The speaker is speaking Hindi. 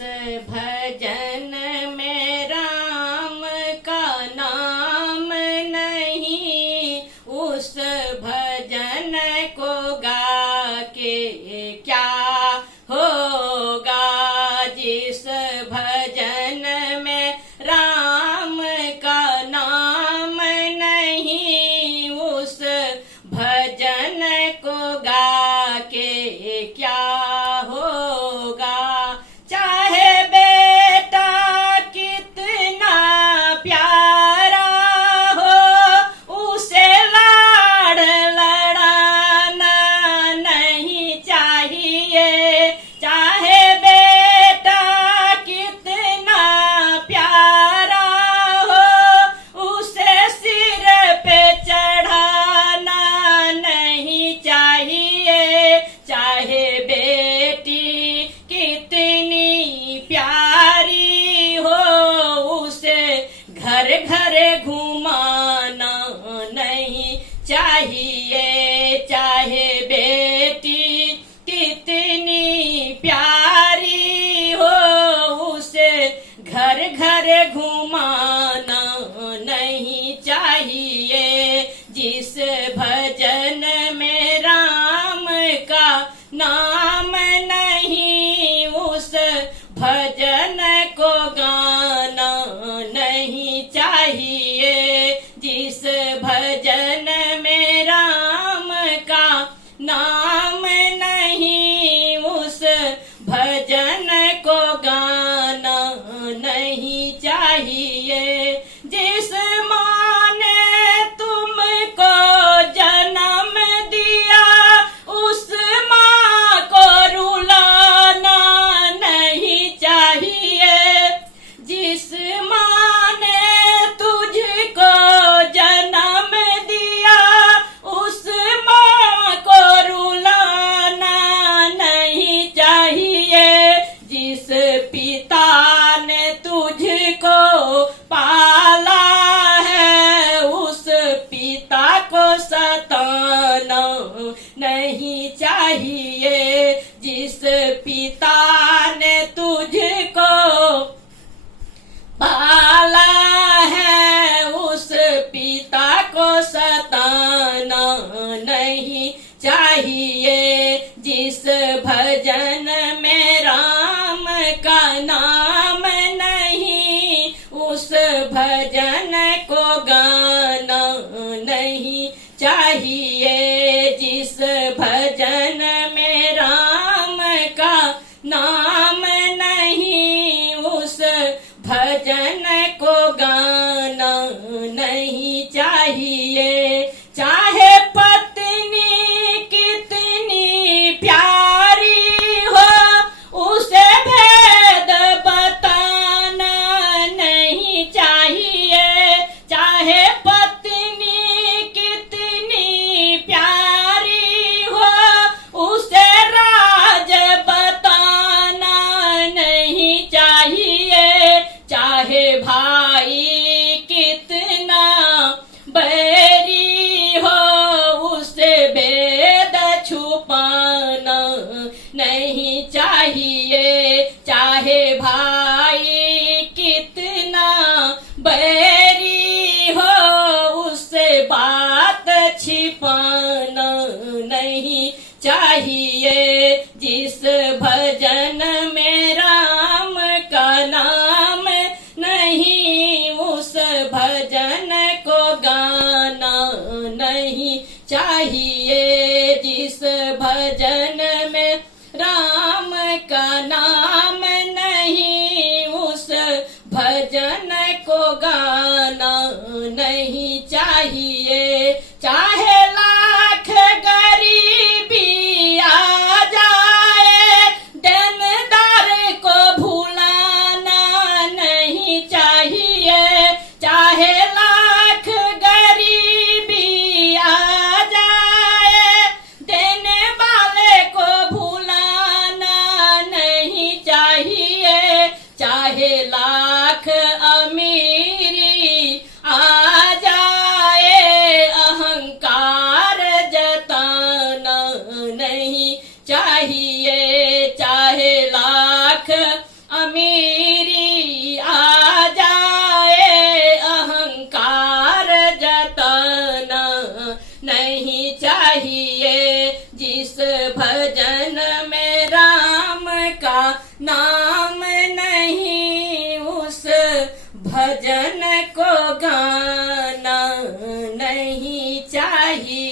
भजन में राम का नाम नहीं, उस भजन को गा के क्या होगा। जिस भजन में राम का नाम नहीं, उस भजन को गा के क्या होगा। चाहे बेटा कितना प्यारा हो, उसे लाड़ लड़ाना नहीं चाहिए। चाहे बेटा कितना प्यारा हो, उसे सिर पे चढ़ाना नहीं चाहिए। चाहे बेटी कितनी प्यारी हो, उसे घर घर घुमाना नहीं चाहिए। चाहे बेटी कितनी प्यारी हो, उसे घर घर घुमाना नहीं चाहिए। जिस भजन में राम का नाम नहीं, उस भजन को गाना नहीं चाहिए। जिस भजन में राम का नाम नहीं, उस भजन को गाना नहीं चाहिए। जिस माँ ने तुमको जन्म दिया, उस माँ को रुलाना नहीं चाहिए। जिस माँ ने तुझको जन्म दिया, उस माँ को रुलाना नहीं चाहिए। जिस पिता ने तुझको पाला है, उस पिता को सताना नहीं चाहिए। जिस पिता ने तुझको पाला है, उस पिता को सताना नहीं चाहिए। जिस भजन में राम का नाम नहीं, उस भजन को गाना नहीं चाहिए। जिस भजन में राम का नाम नहीं, उस भजन को गाना नहीं चाहिए। चाहे पत्नी कितनी प्यारी हो, उसे भेद बताना नहीं चाहिए। चाहे पत्नी कितनी प्यारी हो, उसे राज बताना नहीं चाहिए। चाहे भाई कितना बैरी हो, उसे भेद छुपाना नहीं चाहिए। चाहे भाई कितना बैरी हो, उससे बात छिपाना नहीं चाहिए। जिस भजन में राम का नाम नहीं, उस भजन को गाना नहीं चाहिए। जिस भजन में राम का नाम नहीं, उस भजन को गाना नहीं चाहिए। चाहे लाख गरीबी आ जाए, देनदार को भुलाना नहीं चाहिए। चाहे लाख गरीबी आ जाए, देने वाले को भुलाना नहीं चाहिए। चाहे लाख अमीरी आ जाए, अहंकार जताना नहीं चाहिए। चाहे लाख को गाना नहीं चाहिए।